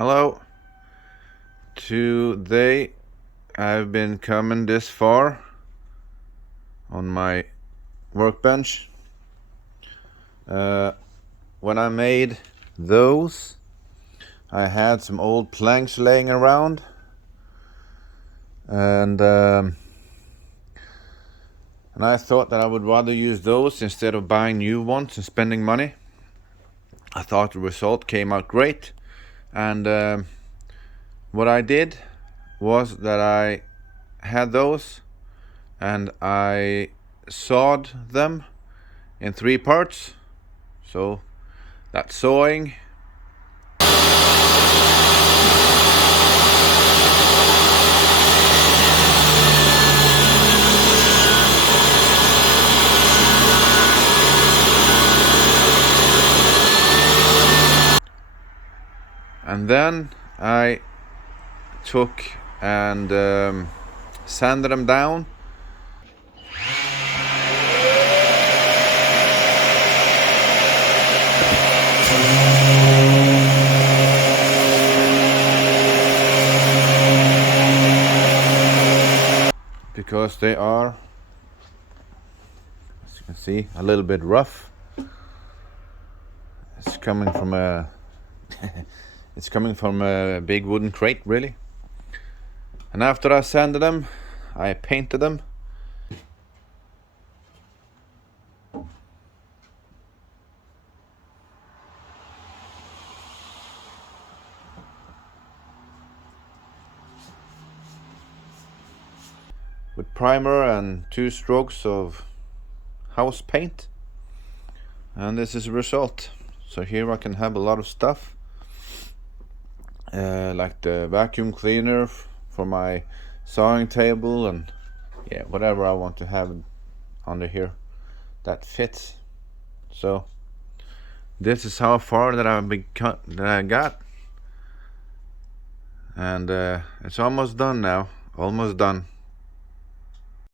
Hello. Today I've been coming this far on my workbench. When I made those, I had some old planks laying around, and I thought that I would rather use those instead of buying new ones and spending money. I thought the result came out great, and what I did was that I had those and I sawed them in 3 parts. So that's sawing. And then I took and sanded them down. Because they are, as you can see, a little bit rough. It's coming from a it's coming from a big wooden crate, really. And after I sanded them, I painted them. With primer and 2 strokes of house paint. And this is the result. So here I can have a lot of stuff, like the vacuum cleaner for my sawing table, and whatever I want to have under here that fits. So this is how far that I got, and it's almost done now. Almost done.